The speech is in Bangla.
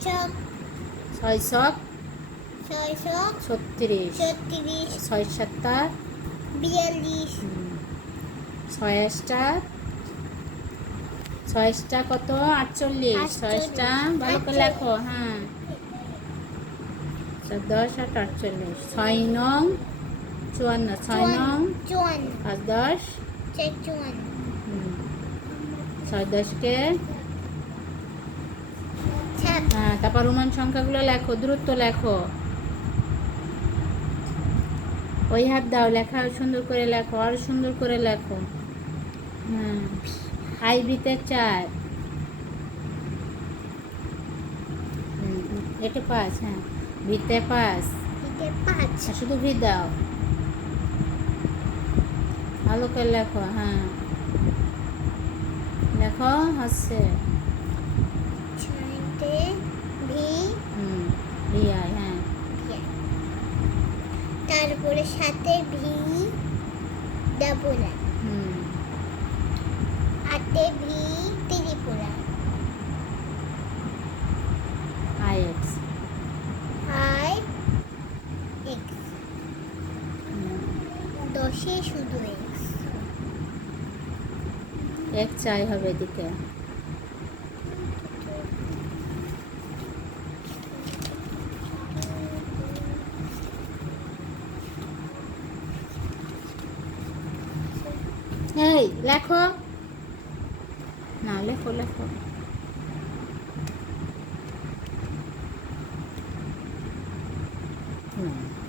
ছয় ছয় ছত্রিশ। ছয় সাতটা বিয়াল্লিশ। ছয় আটটা ছয়টা কত? আটচল্লিশ। ছয়টা ভালো করে লেখো হ্যাঁ। দশ আট আটচল্লিশ। ছয় নং চুয়ান্ন। ছয় নং পাঁচ দশ। ছয় দশকে হ্যাঁ তারপর রোমান সংখ্যাগুলো লেখো দ্রুত লেখো। ওই হাত দাও লেখা সুন্দর করে লেখো আরও সুন্দর করে লেখো। হ্যাঁ আই বিতে চার। এটা পাঁচ হ্যাঁ ভিতে পাঁচ। পাঁচ। শুধু ভি দাও। ভালো করে লেখো হ্যাঁ। লেখো হচ্ছে ছয়তে ভি হুম ভি আই হ্যাঁ ভিয়া। তারপরে সাথে ভি ডাবলা হুম। আটে V Tripura. I X. I X. দশে শুধু এক্স। এক চাই হবে এদিকে। এই লেখো না লেখো লেখো না